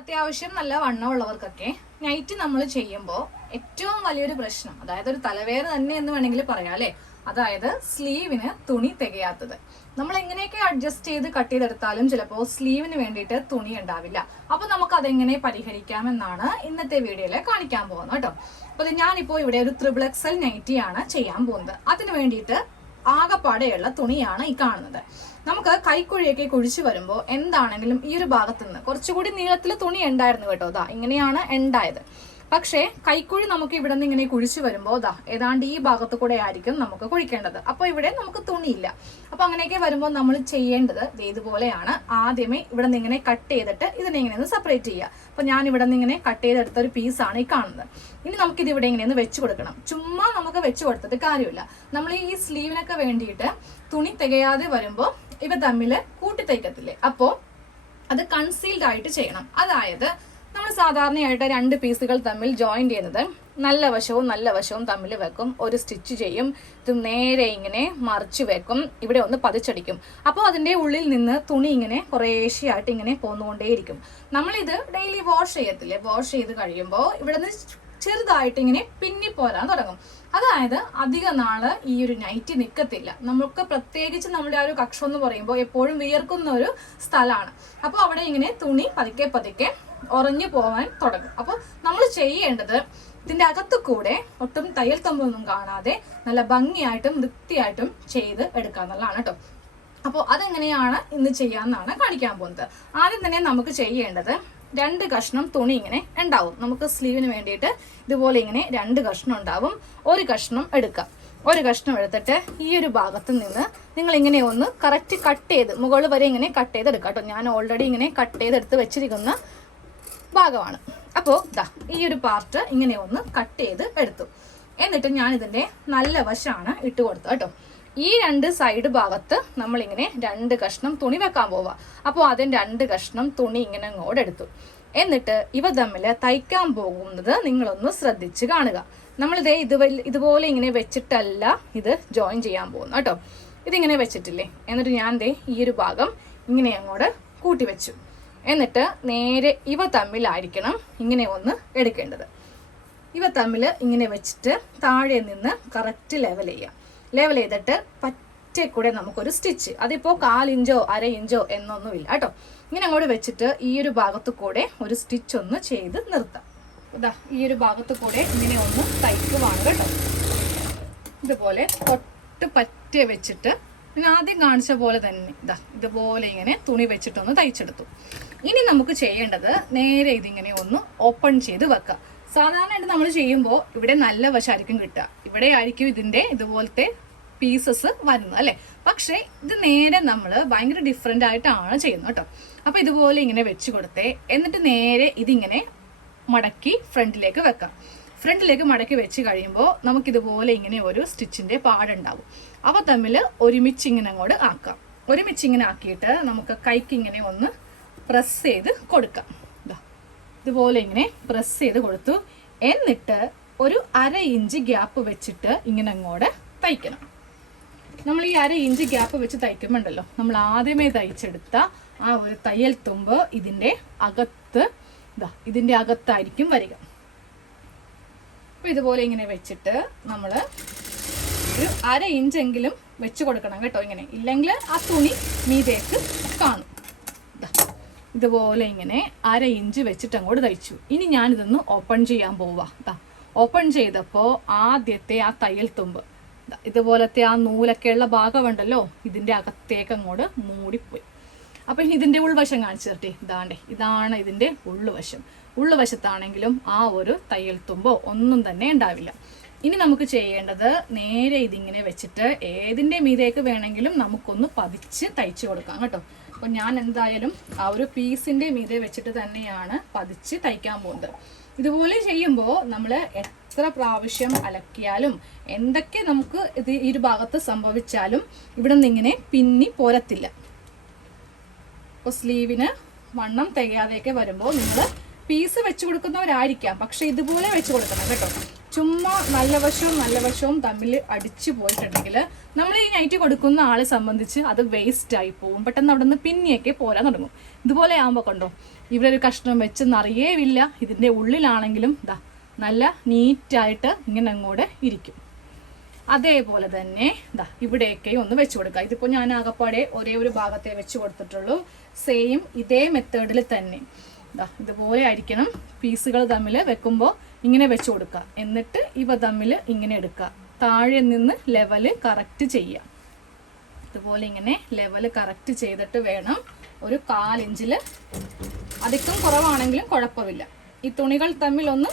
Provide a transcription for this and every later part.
അത്യാവശ്യം നല്ല വണ്ണമുള്ളവർക്കൊക്കെ നൈറ്റ് നമ്മൾ ചെയ്യുമ്പോൾ ഏറ്റവും വലിയൊരു പ്രശ്നം അതായത് ഒരു തലവേദന തന്നെ എന്ന് വേണമെങ്കിൽ പറയാം അല്ലേ? അതായത് സ്ലീവിന് തുണി തികയാത്തത്. നമ്മൾ എങ്ങനെയൊക്കെ അഡ്ജസ്റ്റ് ചെയ്ത് കട്ട് ചെയ്തെടുത്താലും ചിലപ്പോൾ സ്ലീവിന് വേണ്ടിയിട്ട് തുണി ഉണ്ടാവില്ല. അപ്പൊ നമുക്ക് അതെങ്ങനെ പരിഹരിക്കാമെന്നാണ് ഇന്നത്തെ വീഡിയോയിൽ കാണിക്കാൻ പോകുന്നത് കേട്ടോ. അപ്പൊ ഇത് ഞാനിപ്പോ ഇവിടെ ഒരു ത്രിബിൾ നൈറ്റിയാണ് ചെയ്യാൻ പോകുന്നത്. അതിന് വേണ്ടിയിട്ട് ആകപ്പാടെയുള്ള തുണിയാണ് ഈ കാണുന്നത്. നമുക്ക് കൈക്കുഴിയൊക്കെ കുഴിച്ചു വരുമ്പോൾ എന്താണെങ്കിലും ഈ ഒരു ഭാഗത്തു നിന്ന് കുറച്ചുകൂടി നീളത്തിൽ തുണി ഉണ്ടായിരുന്നു കേട്ടോ. ദാ ഇങ്ങനെയാണ് ഉണ്ടായത്. പക്ഷേ കൈക്കുഴി നമുക്ക് ഇവിടെ നിന്ന് ഇങ്ങനെ കുഴിച്ചു വരുമ്പോൾ ദാ ഏതാണ്ട് ഈ ഭാഗത്ത് കൂടെ ആയിരിക്കും നമുക്ക് കുഴിക്കേണ്ടത്. അപ്പോൾ ഇവിടെ നമുക്ക് തുണിയില്ല. അപ്പൊ അങ്ങനെയൊക്കെ വരുമ്പോൾ നമ്മൾ ചെയ്യേണ്ടത് ഇതുപോലെയാണ്. ആദ്യമേ ഇവിടെ നിന്ന് ഇങ്ങനെ കട്ട് ചെയ്തിട്ട് ഇതിനെ ഇങ്ങനെ ഒന്ന് സെപ്പറേറ്റ് ചെയ്യുക അപ്പൊ ഞാൻ ഇവിടെ നിന്ന് ഇങ്ങനെ കട്ട് ചെയ്തെടുത്ത ഒരു പീസാണ് ഈ കാണുന്നത്. ഇനി നമുക്ക് ഇത് ഇവിടെ ഇങ്ങനെ ഒന്ന് വെച്ച് കൊടുക്കണം. ചുമ്മാ നമുക്ക് വെച്ച് കൊടുത്തിട്ട് കാര്യമില്ല. നമ്മൾ ഈ സ്ലീവിനൊക്കെ വേണ്ടിയിട്ട് തുണി തികയാതെ വരുമ്പോൾ ഇവ തമ്മിൽ കൂട്ടി തയ്ക്കത്തില്ലേ അപ്പോൾ അത് കൺസീൽഡ് ആയിട്ട് ചെയ്യണം. അതായത് നമ്മൾ സാധാരണയായിട്ട് രണ്ട് പീസുകൾ തമ്മിൽ ജോയിൻ ചെയ്യുന്നത് നല്ല വശവും നല്ല വശവും തമ്മിൽ വെക്കും. ഒരു സ്റ്റിച്ച് ചെയ്യും. ഇത് നേരെ ഇങ്ങനെ മറിച്ച് വെക്കും. ഇവിടെ ഒന്ന് പതിച്ചടിക്കും. അപ്പോൾ അതിന്റെ ഉള്ളിൽ നിന്ന് തുണി ഇങ്ങനെ കുറേശ്ശെയായിട്ട് ഇങ്ങനെ പോന്നുകൊണ്ടേയിരിക്കും. നമ്മളിത് ഡെയിലി വാഷ് ചെയ്യത്തില്ലേ? വാഷ് ചെയ്ത് കഴിയുമ്പോൾ ഇവിടെ നിന്ന് ചെറുതായിട്ട് ഇങ്ങനെ പിന്നിപ്പോരാൻ തുടങ്ങും. അതായത് അധിക നാൾ ഈ ഒരു നൈറ്റ് നിൽക്കത്തില്ല നമുക്ക് പ്രത്യേകിച്ച് നമ്മുടെ ആ ഒരു കക്ഷം എന്ന് പറയുമ്പോൾ എപ്പോഴും വിയർക്കുന്ന ഒരു സ്ഥലമാണ്. അപ്പോൾ അവിടെ ഇങ്ങനെ തുണി പതുക്കെ പതുക്കെ ഉറഞ്ഞു പോകാൻ തുടങ്ങും. അപ്പോൾ നമ്മൾ ചെയ്യേണ്ടത് ഇതിന്റെ അകത്തു കൂടെ ഒട്ടും തയ്യൽ തമ്പൊന്നും കാണാതെ നല്ല ഭംഗിയായിട്ടും വൃത്തിയായിട്ടും ചെയ്ത് എടുക്കുക എന്നുള്ളതാണ് കേട്ടോ. അപ്പോൾ അതെങ്ങനെയാണ് ഇന്ന് ചെയ്യാമെന്നാണ് കാണിക്കാൻ പോകുന്നത്. ആദ്യം തന്നെ നമുക്ക് ചെയ്യേണ്ടത് രണ്ട് കഷ്ണം തുണി ഇങ്ങനെ ഉണ്ടാവും. നമുക്ക് സ്ലീവിന് വേണ്ടിയിട്ട് ഇതുപോലെ ഇങ്ങനെ രണ്ട് കഷ്ണം ഉണ്ടാവും. ഒരു കഷ്ണം എടുക്കാം. ഒരു കഷ്ണം എടുത്തിട്ട് ഈ ഒരു ഭാഗത്ത് നിന്ന് നിങ്ങൾ ഇങ്ങനെ ഒന്ന് കറക്റ്റ് കട്ട് ചെയ്ത് മുകളിൽ വരെ ഇങ്ങനെ കട്ട് ചെയ്ത് എടുക്കാം കേട്ടോ. ഞാൻ ഓൾറെഡി ഇങ്ങനെ കട്ട് ചെയ്തെടുത്ത് വെച്ചിരിക്കുന്ന ഭാഗമാണ്. അപ്പോൾ ദാ ഈ ഒരു പാർട്ട് ഇങ്ങനെ ഒന്ന് കട്ട് ചെയ്ത് എടുത്തു. എന്നിട്ട് ഞാൻ ഇതിന്റെ നല്ല വശമാണ് ഇട്ട് കൊടുത്തു കേട്ടോ. ഈ രണ്ട് സൈഡ് ഭാഗത്ത് നമ്മളിങ്ങനെ രണ്ട് കഷ്ണം തുണി വെക്കാൻ പോവാ. അപ്പോൾ അതിന് രണ്ട് കഷ്ണം തുണി ഇങ്ങനെ അങ്ങോട്ട് എടുത്തു. എന്നിട്ട് ഇവ തമ്മിൽ തയ്ക്കാൻ പോകുന്നത് നിങ്ങളൊന്ന് ശ്രദ്ധിച്ച് കാണുക. നമ്മളിതേ ഇത് ഇതുപോലെ ഇങ്ങനെ വെച്ചിട്ടല്ല ഇത് ജോയിൻ ചെയ്യാൻ പോകുന്നു കേട്ടോ. ഇതിങ്ങനെ വെച്ചിട്ടില്ലേ? എന്നിട്ട് ഞാൻ ദേ ഈ ഒരു ഭാഗം ഇങ്ങനെ അങ്ങോട്ട് കൂട്ടി വെച്ചു. എന്നിട്ട് നേരെ ഇവ തമ്മിലായിരിക്കണം ഇങ്ങനെ ഒന്ന് എടുക്കേണ്ടത്. ഇവ തമ്മിൽ ഇങ്ങനെ വെച്ചിട്ട് താഴെ നിന്ന് കറക്റ്റ് ലെവൽ ചെയ്യാം. ലെവൽ ചെയ്തിട്ട് പറ്റേ കൂടെ നമുക്കൊരു സ്റ്റിച്ച് അതിപ്പോൾ കാലിഞ്ചോ അര ഇഞ്ചോ എന്നൊന്നുമില്ല കേട്ടോ. ഇങ്ങനെ അങ്ങോട്ട് വെച്ചിട്ട് ഈ ഒരു ഭാഗത്ത് കൂടെ ഒരു സ്റ്റിച്ച് ഒന്ന് ചെയ്ത് നിർത്താം. ഇതാ ഈ ഒരു ഭാഗത്ത് കൂടെ ഇങ്ങനെ ഒന്ന് തയ്ക്കുവാണ് കേട്ടോ. ഇതുപോലെ തൊട്ട് പറ്റേ വെച്ചിട്ട് ഞാൻ ആദ്യം കാണിച്ച പോലെ തന്നെ ഇതാ ഇതുപോലെ ഇങ്ങനെ തുണി വെച്ചിട്ടൊന്ന് തയ്ച്ചെടുത്തു. ഇനി നമുക്ക് ചെയ്യേണ്ടത് നേരെ ഇതിങ്ങനെ ഒന്ന് ഓപ്പൺ ചെയ്ത് വെക്കാം. സാധാരണയായിട്ട് നമ്മൾ ചെയ്യുമ്പോൾ ഇവിടെ നല്ല വശമായിരിക്കും കിട്ടുക. ഇവിടെ ആയിരിക്കും ഇതിന്റെ ഇതുപോലത്തെ പീസസ് വരുന്നത് അല്ലേ? പക്ഷേ ഇത് നേരെ നമ്മൾ ഭയങ്കര ഡിഫറെന്റ് ആയിട്ടാണ് ചെയ്യുന്നത് കേട്ടോ. അപ്പോൾ ഇതുപോലെ ഇങ്ങനെ വെച്ച് കൊടുത്തേ എന്നിട്ട് നേരെ ഇതിങ്ങനെ മടക്കി ഫ്രണ്ടിലേക്ക് വെക്കാം. ഫ്രണ്ടിലേക്ക് മടക്കി വെച്ച് കഴിയുമ്പോൾ നമുക്കിതുപോലെ ഇങ്ങനെ ഒരു സ്റ്റിച്ചിന്റെ പാടുണ്ടാവും. അവ തമ്മിൽ ഒരുമിച്ച് ഇങ്ങനെ അങ്ങോട്ട് ആക്കാം. ഒരുമിച്ച് ഇങ്ങനെ ആക്കിയിട്ട് നമുക്ക് കൈക്ക് ഇങ്ങനെ ഒന്ന് പ്രസ് ചെയ്ത് കൊടുക്കാം. ഇതുപോലെ ഇങ്ങനെ പ്രസ് ചെയ്ത് കൊടുത്തു. എന്നിട്ട് ഒരു അര ഇഞ്ച് ഗ്യാപ്പ് വെച്ചിട്ട് ഇങ്ങനെ അങ്ങോട്ട് തയ്ക്കണം. നമ്മൾ ഈ അര ഇഞ്ച് ഗ്യാപ്പ് വെച്ച് തയ്ക്കുമ്പോണ്ടല്ലോ നമ്മൾ ആദ്യമേ തയ്ച്ചെടുത്ത ആ ഒരു തയ്യൽ തുമ്പ് ഇതിന്റെ അകത്ത് ഇതാ ഇതിന്റെ അകത്തായിരിക്കും വരിക. അപ്പോൾ ഇതുപോലെ ഇങ്ങനെ വെച്ചിട്ട് നമ്മൾ ഒരു അര ഇഞ്ചെങ്കിലും വെച്ച് കൊടുക്കണം കേട്ടോ ഇങ്ങനെ. ഇല്ലെങ്കിൽ ആ തുണി മീതേക്ക് കാണും. ഇതുപോലെ ഇങ്ങനെ അര ഇഞ്ച് വെച്ചിട്ട് അങ്ങോട്ട് തയ്ച്ചു. ഇനി ഞാനിതൊന്ന് ഓപ്പൺ ചെയ്യാൻ പോവാ. ഓപ്പൺ ചെയ്തപ്പോൾ ആദ്യത്തെ ആ തയ്യൽ തുമ്പ്. ഇതുപോലത്തെ ആ നൂലൊക്കെയുള്ള ഭാഗമുണ്ടല്ലോ ഇതിന്റെ അകത്തേക്ക് അങ്ങോട്ട് മൂടിപ്പോയി. അപ്പൊ ഇനി ഇതിന്റെ ഉൾവശം കാണിച്ചു തരട്ടെ. ഇതാണ്ടേ ഇതാണ് ഇതിന്റെ ഉള്ളുവശം ഉള്ളുവശത്താണെങ്കിലും ആ ഒരു തയ്യൽ തുമ്പോ ഒന്നും തന്നെ ഉണ്ടാവില്ല. ഇനി നമുക്ക് ചെയ്യേണ്ടത് നേരെ ഇതിങ്ങനെ വെച്ചിട്ട് ഏതിന്റെ മീതേക്ക് വേണമെങ്കിലും നമുക്കൊന്ന് പതിച്ച് തയ്ച്ചു കൊടുക്കാം കേട്ടോ. അപ്പൊ ഞാൻ എന്തായാലും ആ ഒരു പീസിന്റെ മീതെ വെച്ചിട്ട് തന്നെയാണ് പതിച്ച് തയ്ക്കാൻ പോകുന്നത്. ഇതുപോലെ ചെയ്യുമ്പോൾ നമ്മൾ എത്ര പ്രാവശ്യം അലക്കിയാലും എന്തൊക്കെ നമുക്ക് ഇത് ഈ ഒരു ഭാഗത്ത് സംഭവിച്ചാലും ഇവിടെ നിന്ന് ഇങ്ങനെ പിന്നി പോരത്തില്ല. അപ്പോൾ സ്ലീവിന് വണ്ണം തികയാതെയൊക്കെ വരുമ്പോൾ നിങ്ങൾ പീസ് വെച്ച് കൊടുക്കുന്നവരായിരിക്കാം. പക്ഷെ ഇതുപോലെ വെച്ച് കൊടുക്കണം കേട്ടോ. ചുമ്മാ നല്ല വശവും നല്ല വശവും തമ്മിൽ അടിച്ചു പോയിട്ടുണ്ടെങ്കിൽ നമ്മൾ ഈ നൈറ്റ് കൊടുക്കുന്ന ആളെ സംബന്ധിച്ച് അത് വേസ്റ്റ് ആയി പോകും. പെട്ടെന്ന് അവിടെ നിന്ന് പിന്നിയൊക്കെ പോരാൻ തുടങ്ങും. ഇതുപോലെ ആകുമ്പോൾ കണ്ടോ ഇവിടെ ഒരു കഷ്ണം വെച്ച് നിറയേവില്ല ഇതിന്റെ ഉള്ളിലാണെങ്കിലും ഇതാ നല്ല നീറ്റായിട്ട് ഇങ്ങനെ അങ്ങോട്ട് ഇരിക്കും. അതേപോലെ തന്നെ ഇതാ ഇവിടെയൊക്കെ ഒന്ന് വെച്ച് കൊടുക്കുക. ഇതിപ്പോൾ ഞാൻ ആകപ്പാടെ ഒരേ ഒരു ഭാഗത്തെ വെച്ച് കൊടുത്തിട്ടുള്ളൂ. സെയിം ഇതേ മെത്തേഡിൽ തന്നെ. ഇതുപോലെ ആയിരിക്കണം പീസുകൾ തമ്മിൽ വെക്കുമ്പോൾ ഇങ്ങനെ വെച്ച് കൊടുക്കുക. എന്നിട്ട് ഇവ തമ്മിൽ ഇങ്ങനെ എടുക്കുക. താഴെ നിന്ന് ലെവൽ കറക്റ്റ് ചെയ്യുക. ഇതുപോലെ ഇങ്ങനെ ലെവൽ കറക്റ്റ് ചെയ്തിട്ട് വേണം ഒരു കാലിഞ്ചിൽ അധികം കുറവാണെങ്കിലും കുഴപ്പമില്ല. ഈ തുണികൾ തമ്മിൽ ഒന്ന്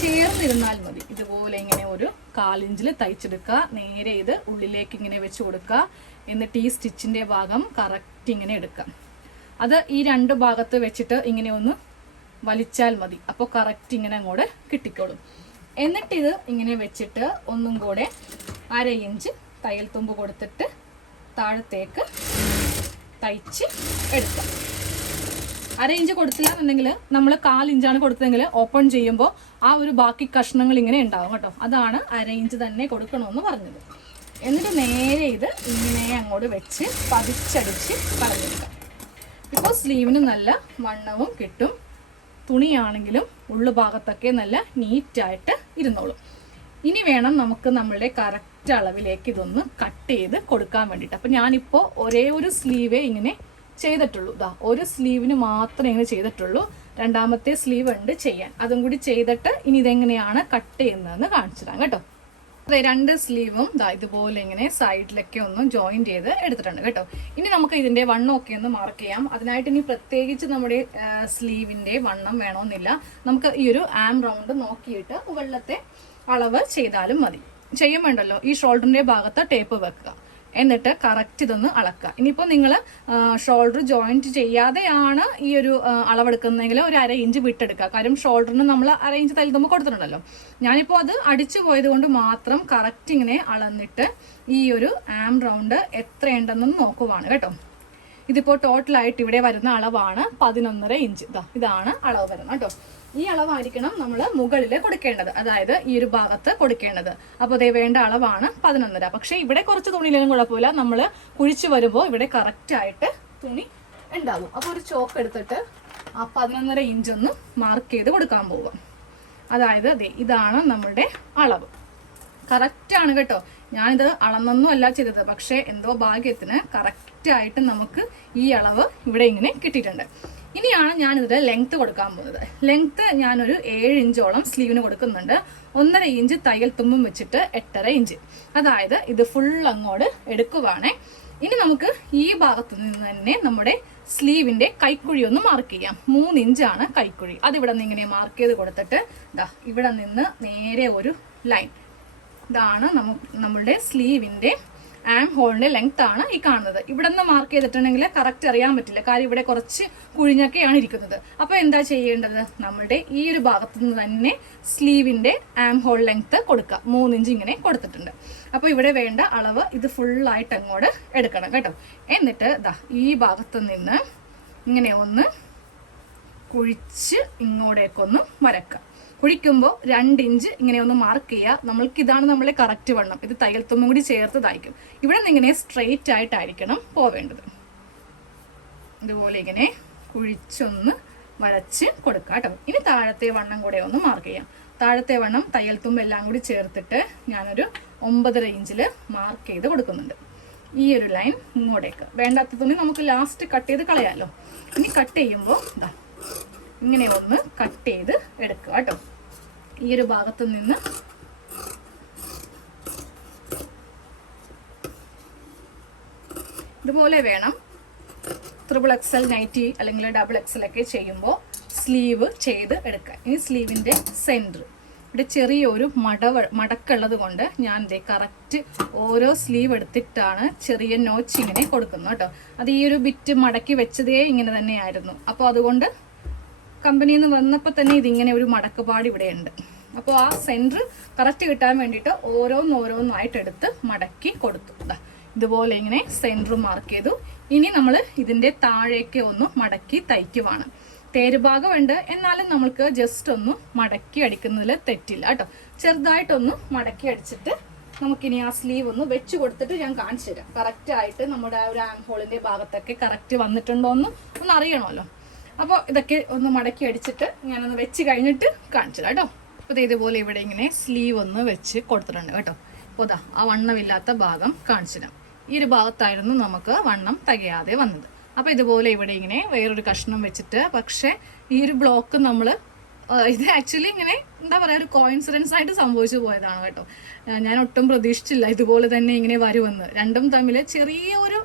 ചേർന്നിരുന്നാൽ മതി. ഇതുപോലെ ഇങ്ങനെ ഒരു കാലിഞ്ചിൽ തയ്ച്ചെടുക്കുക. നേരെ ഇത് ഉള്ളിലേക്ക് ഇങ്ങനെ വെച്ച് കൊടുക്കുക. എന്നിട്ട് ഈ സ്റ്റിച്ചിന്റെ ഭാഗം കറക്റ്റ് ഇങ്ങനെ എടുക്കുക. അത് ഈ രണ്ട് ഭാഗത്ത് വെച്ചിട്ട് ഇങ്ങനെ ഒന്ന് വലിച്ചാൽ മതി. അപ്പോൾ കറക്റ്റ് ഇങ്ങനെ അങ്ങോട്ട് കിട്ടിക്കോളും. എന്നിട്ടിത് ഇങ്ങനെ വെച്ചിട്ട് ഒന്നും കൂടെ അര ഇഞ്ച് തയ്യൽ തുമ്പ് കൊടുത്തിട്ട് താഴത്തേക്ക് തയ്ച്ച് എടുക്കാം. അര ഇഞ്ച് കൊടുത്തില്ല എന്നുണ്ടെങ്കിൽ നമ്മൾ കാലിഞ്ചാണ് കൊടുത്തതെങ്കിൽ ഓപ്പൺ ചെയ്യുമ്പോൾ ആ ഒരു ബാക്കി കഷ്ണങ്ങൾ ഇങ്ങനെ ഉണ്ടാവും കേട്ടോ. അതാണ് അര ഇഞ്ച് തന്നെ കൊടുക്കണമെന്ന് പറഞ്ഞത്. എന്നിട്ട് നേരെ ഇത് ഇങ്ങനെ അങ്ങോട്ട് വെച്ച് പതിച്ചടിച്ച് കളഞ്ഞെടുക്കാം. ഇപ്പോൾ സ്ലീവിന് നല്ല വണ്ണവും കിട്ടും. തുണിയാണെങ്കിലും ഉള്ളു ഭാഗത്തൊക്കെ നല്ല നീറ്റായിട്ട് ഇരുന്നോളും. ഇനി വേണം നമുക്ക് നമ്മളുടെ കറക്റ്റ് അളവിലേക്ക് ഇതൊന്ന് കട്ട് ചെയ്ത് കൊടുക്കാൻ വേണ്ടിയിട്ട്. അപ്പം ഞാനിപ്പോൾ ഒരേ ഒരു സ്ലീവേ ഇങ്ങനെ ചെയ്തിട്ടുള്ളൂ. ഇതാ ഒരു സ്ലീവിന് മാത്രമേ ഇങ്ങനെ ചെയ്തിട്ടുള്ളൂ. രണ്ടാമത്തെ സ്ലീവ് ഉണ്ട് ചെയ്യാൻ. അതും കൂടി ചെയ്തിട്ട് ഇനി ഇതെങ്ങനെയാണ് കട്ട് ചെയ്യുന്നതെന്ന് കാണിച്ചു തരാം കേട്ടോ. രണ്ട് സ്ലീവും ദാ ഇതുപോലെ ഇങ്ങനെ സൈഡിലൊക്കെ ഒന്ന് ജോയിൻ ചെയ്ത് എടുത്തിട്ടുണ്ട് കേട്ടോ. ഇനി നമുക്ക് ഇതിന്റെ വണ്ണം ഒക്കെ ഒന്ന് മാർക്ക് ചെയ്യാം. അതിനായിട്ട് ഇനി പ്രത്യേകിച്ച് നമ്മുടെ സ്ലീവിന്റെ വണ്ണം വേണമെന്നില്ല. നമുക്ക് ഈ ഒരു ആം റൗണ്ട് നോക്കിയിട്ട് വെള്ളത്തെ അളവ് ചെയ്താലും മതി. ചെയ്യും വേണ്ടല്ലോ. ഈ ഷോൾഡറിന്റെ ഭാഗത്ത് ടേപ്പ് വെക്കുക. എന്നിട്ട് കറക്റ്റ് ഇതൊന്ന് അളക്കുക. ഇനിയിപ്പോൾ നിങ്ങൾ ഷോൾഡർ ജോയിന്റ് ചെയ്യാതെയാണ് ഈ ഒരു അളവെടുക്കുന്നതെങ്കിൽ ഒരു അര ഇഞ്ച് വിട്ടെടുക്കുക. കാര്യം ഷോൾഡറിന് നമ്മൾ അര ഇഞ്ച് തല്ലുമ്പോൾ കൊടുത്തിട്ടുണ്ടല്ലോ. ഞാനിപ്പോൾ അത് അടിച്ചു പോയത് കൊണ്ട് മാത്രം കറക്റ്റ് ഇങ്ങനെ അളന്നിട്ട് ഈ ഒരു ആം റൗണ്ട് എത്രയുണ്ടെന്ന് നോക്കുവാണ് കേട്ടോ. ഇതിപ്പോൾ ടോട്ടലായിട്ട് ഇവിടെ വരുന്ന അളവാണ് പതിനൊന്നര ഇഞ്ച് ഇതാ ഇതാണ് അളവ് വരുന്നത് കേട്ടോ. ഈ അളവായിരിക്കണം നമ്മൾ മുകളിൽ കൊടുക്കേണ്ടത്. അതായത് ഈ ഒരു ഭാഗത്ത് കൊടുക്കേണ്ടത്. അപ്പോൾ അതേ വേണ്ട അളവാണ് പതിനൊന്നര. പക്ഷേ ഇവിടെ കുറച്ച് തുണിയിലും കുഴപ്പമില്ല. നമ്മൾ കുഴിച്ച് വരുമ്പോൾ ഇവിടെ കറക്റ്റായിട്ട് തുണി ഉണ്ടാവും. അപ്പോൾ ഒരു ചോക്ക് എടുത്തിട്ട് ആ പതിനൊന്നര ഇഞ്ച് ഒന്ന് മാർക്ക് ചെയ്ത് കൊടുക്കാൻ പോവാം. അതായത് അതെ ഇതാണ് നമ്മളുടെ അളവ്. കറക്റ്റാണ് കേട്ടോ. ഞാനിത് അളന്നൊന്നും അല്ല ചെയ്തത്. പക്ഷേ എന്തോ ഭാഗ്യത്തിന് കറക്റ്റായിട്ട് നമുക്ക് ഈ അളവ് ഇവിടെ ഇങ്ങനെ കിട്ടിയിട്ടുണ്ട്. ഇനിയാണ് ഞാൻ ഇതിൽ ലെങ്ത് കൊടുക്കാൻ പോകുന്നത്. ലെങ്ത് ഞാനൊരു ഏഴ് ഇഞ്ചോളം സ്ലീവിന് കൊടുക്കുന്നുണ്ട്. ഒന്നര ഇഞ്ച് തയ്യൽ തുമ്പും വെച്ചിട്ട് എട്ടര ഇഞ്ച്. അതായത് ഇത് ഫുൾ അങ്ങോട്ട് എടുക്കുവാണേ. ഇനി നമുക്ക് ഈ ഭാഗത്തു നിന്ന് തന്നെ നമ്മുടെ സ്ലീവിന്റെ കൈക്കുഴി ഒന്ന് മാർക്ക് ചെയ്യാം. മൂന്ന് ഇഞ്ചാണ് കൈക്കുഴി. അതിവിടെ നിന്ന് ഇങ്ങനെ മാർക്ക് ചെയ്ത് കൊടുത്തിട്ട് ഇതാ ഇവിടെ നിന്ന് നേരെ ഒരു ലൈൻ ഇതാണ് നമ്മളുടെ സ്ലീവിന്റെ ആം ഹോളിന്റെ ലെങ്ത് ആണ് ഈ കാണുന്നത്. ഇവിടെ നിന്ന് മാർക്ക് ചെയ്തിട്ടുണ്ടെങ്കിൽ കറക്റ്റ് അറിയാൻ പറ്റില്ല. കാര്യം ഇവിടെ കുറച്ച് കുഴിഞ്ഞൊക്കെയാണ് ഇരിക്കുന്നത്. അപ്പോൾ എന്താ ചെയ്യേണ്ടത്? നമ്മളുടെ ഈ ഒരു ഭാഗത്ത് നിന്ന് തന്നെ സ്ലീവിന്റെ ആം ഹോൾ ലെങ്ത് കൊടുക്കുക. മൂന്നിഞ്ച് ഇങ്ങനെ കൊടുത്തിട്ടുണ്ട്. അപ്പോൾ ഇവിടെ വേണ്ട അളവ് ഇത് ഫുള്ളായിട്ട് അങ്ങോട്ട് എടുക്കണം കേട്ടോ. എന്നിട്ട് ദാ ഈ ഭാഗത്ത് നിന്ന് ഇങ്ങനെ ഒന്ന് കുഴിച്ച് ഇങ്ങോട്ടേക്കൊന്ന് വരക്കുക കുഴിക്കുമ്പോൾ രണ്ട് ഇഞ്ച് ഇങ്ങനെ ഒന്ന് മാർക്ക് ചെയ്യുക. നമ്മൾക്ക് ഇതാണ് നമ്മളെ കറക്റ്റ് വണ്ണം. ഇത് തയ്യൽത്തൊന്നും കൂടി ചേർത്തതായിരിക്കും. ഇവിടെ നിന്ന് ഇങ്ങനെ സ്ട്രെയിറ്റ് ആയിട്ടായിരിക്കണം പോവേണ്ടത്. ഇതുപോലെ ഇങ്ങനെ കുഴിച്ചൊന്ന് വരച്ച് കൊടുക്കുക കേട്ടോ. ഇനി താഴത്തെ വണ്ണം കൂടെ ഒന്ന് മാർക്ക് ചെയ്യാം. താഴത്തെ വണ്ണം തയ്യൽത്തുമ്പ് എല്ലാം കൂടി ചേർത്തിട്ട് ഞാനൊരു ഒമ്പതര ഇഞ്ചിൽ മാർക്ക് ചെയ്ത് കൊടുക്കുന്നുണ്ട്. ഈ ഒരു ലൈൻ ഇങ്ങോട്ടേക്ക്. വേണ്ടാത്ത തുണി നമുക്ക് ലാസ്റ്റ് കട്ട് ചെയ്ത് കളയാമല്ലോ ഇനി കട്ട് ചെയ്യുമ്പോൾ ഇതാ ഇങ്ങനെ ഒന്ന് കട്ട് ചെയ്ത് എടുക്കുക കേട്ടോ. ഈ ഒരു ഭാഗത്ത് നിന്ന് ഇതുപോലെ വേണം ത്രിബിൾ എക്സൽ നൈറ്റി അല്ലെങ്കിൽ ഡബിൾ എക്സൽ ഒക്കെ ചെയ്യുമ്പോൾ സ്ലീവ് ചെയ്ത് എടുക്കുക ഇനി സ്ലീവിന്റെ സെന്റർ ഇവിടെ ചെറിയൊരു മടവ മടക്കുള്ളത് കൊണ്ട് ഞാൻ ദേ കറക്റ്റ് ഓരോ സ്ലീവ് എടുത്തിട്ടാണ് ചെറിയ നോച്ച് ഇങ്ങനെ കൊടുക്കുന്നത് കേട്ടോ. അത് ഈ ഒരു ബിറ്റ് മടക്കി വെച്ചതേ ഇങ്ങനെ തന്നെയായിരുന്നു. അപ്പോൾ അതുകൊണ്ട് കമ്പനിയിൽ നിന്ന് വന്നപ്പോൾ തന്നെ ഇതിങ്ങനെ ഒരു മടക്കുപാട് ഇവിടെ ഉണ്ട് അപ്പോൾ ആ സെന്റർ കറക്റ്റ് കിട്ടാൻ വേണ്ടിയിട്ട് ഓരോന്നോരോന്നായിട്ട് എടുത്ത് മടക്കി കൊടുത്തു. ഇതുപോലെ ഇങ്ങനെ സെന്റർ മാർക്ക് ചെയ്തു. ഇനി നമ്മൾ ഇതിന്റെ താഴേക്ക് ഒന്ന് മടക്കി തയ്ക്കുവാണ്. തേരുഭാഗമുണ്ട് എന്നാലും നമ്മൾക്ക് ജസ്റ്റ് ഒന്ന് മടക്കി അടിക്കുന്നതിൽ തെറ്റില്ല കേട്ടോ. ചെറുതായിട്ടൊന്ന് മടക്കി അടിച്ചിട്ട് നമുക്കിനി ആ സ്ലീവ് ഒന്ന് വെച്ച് കൊടുത്തിട്ട് ഞാൻ കാണിച്ചു തരാം. കറക്റ്റ് ആയിട്ട് നമ്മുടെ ആ ഒരു ആംഹോളിന്റെ ഭാഗത്തൊക്കെ കറക്റ്റ് വന്നിട്ടുണ്ടോ എന്ന് ഒന്ന് അറിയണമല്ലോ. അപ്പോൾ ഇതൊക്കെ ഒന്ന് മടക്കി അടിച്ചിട്ട് ഞാനൊന്ന് വെച്ച് കഴിഞ്ഞിട്ട് കാണിച്ചു കേട്ടോ. അപ്പോൾ ഇതുപോലെ ഇവിടെ ഇങ്ങനെ സ്ലീവ് ഒന്ന് വെച്ച് കൊടുത്തിട്ടുണ്ട് കേട്ടോ. അപ്പോൾ ഇതാ ആ വണ്ണമില്ലാത്ത ഭാഗം കാണിച്ചിടാം ഈ ഒരു ഭാഗത്തായിരുന്നു നമുക്ക് വണ്ണം തികയാതെ വന്നത്. അപ്പോൾ ഇതുപോലെ ഇവിടെ ഇങ്ങനെ വേറൊരു കഷ്ണം വെച്ചിട്ട് പക്ഷേ ഈ ഒരു ബ്ലോക്ക് നമ്മൾ ഇത് ആക്ച്വലി ഇങ്ങനെ എന്താ പറയുക ഒരു കോയിൻസിഡൻസ് ആയിട്ട് സംഭവിച്ചു പോയതാണ് കേട്ടോ. ഞാൻ ഒട്ടും പ്രതീക്ഷിച്ചില്ല ഇതുപോലെ തന്നെ ഇങ്ങനെ വരുമെന്ന്. രണ്ടും തമ്മിൽ ചെറിയൊരു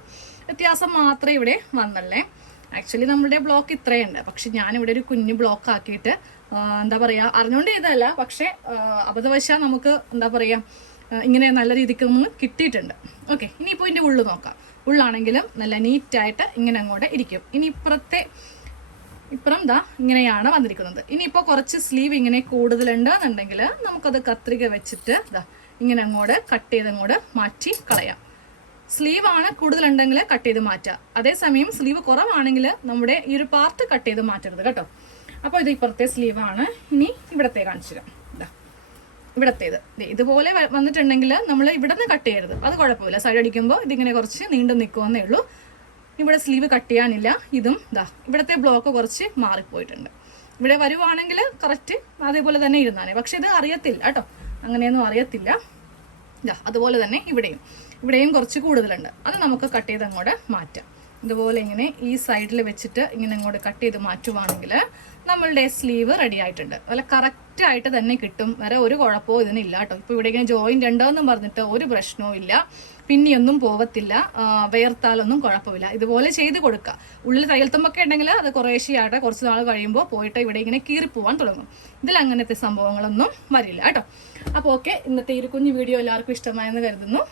വ്യത്യാസം മാത്രമേ ഇവിടെ വന്നല്ലേ. ആക്ച്വലി നമ്മുടെ ബ്ലോക്ക് ഇത്രയുണ്ട്. പക്ഷെ ഞാനിവിടെ ഒരു കുഞ്ഞു ബ്ലോക്ക് ആക്കിയിട്ട് എന്താ പറയുക അറിഞ്ഞുകൊണ്ട് ചെയ്തതല്ല പക്ഷേ അബദ്ധവശാൽ നമുക്ക് എന്താ പറയുക ഇങ്ങനെ നല്ല രീതിക്ക് നമുക്ക് കിട്ടിയിട്ടുണ്ട്. ഓക്കെ ഇനിയിപ്പോൾ ഇതിന്റെ ഉള്ളു നോക്കാം. ഉള്ളാണെങ്കിലും നല്ല നീറ്റായിട്ട് ഇങ്ങനെ അങ്ങോട്ട് ഇരിക്കും. ഇനി ഇപ്പുറത്തെ ഇപ്പുറം ദാ ഇങ്ങനെയാണ് വന്നിരിക്കുന്നത്. ഇനിയിപ്പോൾ കുറച്ച് സ്ലീവ് ഇങ്ങനെ കൂടുതലുണ്ട് എന്നുണ്ടെങ്കിൽ നമുക്കത് കത്രിക വെച്ചിട്ട് ദാ ഇങ്ങനെ അങ്ങോട്ട് കട്ട് ചെയ്ത് അങ്ങോട്ട് മാറ്റി കളയാം. സ്ലീവ് ആണ് കൂടുതലുണ്ടെങ്കിൽ കട്ട് ചെയ്ത് മാറ്റുക. അതേസമയം സ്ലീവ് കുറവാണെങ്കിൽ നമ്മുടെ ഈ ഒരു പാർട്ട് കട്ട് ചെയ്ത് മാറ്റരുത് കേട്ടോ. അപ്പോൾ ഇത് ഇപ്പുറത്തെ സ്ലീവ് ആണ് ഇനി ഇവിടത്തെ കാണിച്ചു തരാം ഇതാ. ഇവിടത്തേത്. ഇതുപോലെ വന്നിട്ടുണ്ടെങ്കിൽ നമ്മൾ ഇവിടെ നിന്ന് കട്ട് ചെയ്യരുത്. അത് കുഴപ്പമില്ല. സൈഡ് അടിക്കുമ്പോൾ ഇതിങ്ങനെ കുറച്ച് നീണ്ടു നിൽക്കുമെന്നേ ഉള്ളൂ. ഇവിടെ സ്ലീവ് കട്ട് ചെയ്യാനില്ല. ഇതും ഇതാ ഇവിടുത്തെ ബ്ലോക്ക് കുറച്ച് മാറിപ്പോയിട്ടുണ്ട്. ഇവിടെ വരുവാണെങ്കിൽ കറക്റ്റ് അതേപോലെ തന്നെ ഇരുന്നാണ് പക്ഷെ ഇത് അറിയത്തില്ല കേട്ടോ. അങ്ങനെയൊന്നും അറിയത്തില്ല. ഇതാ അതുപോലെ തന്നെ ഇവിടെയും. ഇവിടെയും കുറച്ച് കൂടുതലുണ്ട്. അത് നമുക്ക് കട്ട് ചെയ്ത് അങ്ങോട്ട് മാറ്റാം. ഇതുപോലെ ഇങ്ങനെ ഈ സൈഡിൽ വെച്ചിട്ട് ഇങ്ങനെ അങ്ങോട്ട് കട്ട് ചെയ്ത് മാറ്റുവാണെങ്കിൽ നമ്മളുടെ സ്ലീവ് റെഡി ആയിട്ടുണ്ട്. കറക്റ്റ് ആയിട്ട് തന്നെ കിട്ടും. വരെ ഒരു കുഴപ്പമോ ഇതിനില്ല കേട്ടോ. ഇപ്പോൾ ഇവിടെ ഇങ്ങനെ ജോയിന്റ് ഉണ്ടോയെന്നും പറഞ്ഞിട്ട് ഒരു പ്രശ്നവും ഇല്ല. പിന്നെയൊന്നും പോവത്തില്ല. വേർത്താലൊന്നും കുഴപ്പമില്ല. ഇതുപോലെ ചെയ്ത് കൊടുക്കുക ഉള്ളിൽ തയ്യൽത്തുമ്പൊക്കെ ഉണ്ടെങ്കിൽ അത് കുറേശ്ശെയായിട്ട് കുറച്ച് നാൾ കഴിയുമ്പോൾ പോയിട്ട് ഇവിടെ ഇങ്ങനെ കീറിപ്പോവാൻ തുടങ്ങും. ഇതിൽ അങ്ങനത്തെ സംഭവങ്ങളൊന്നും വരില്ല കേട്ടോ. അപ്പോൾ ഓക്കെ ഇന്നത്തെ ഈ കുഞ്ഞു വീഡിയോ എല്ലാവർക്കും ഇഷ്ടമായെന്ന് കരുതുന്നു.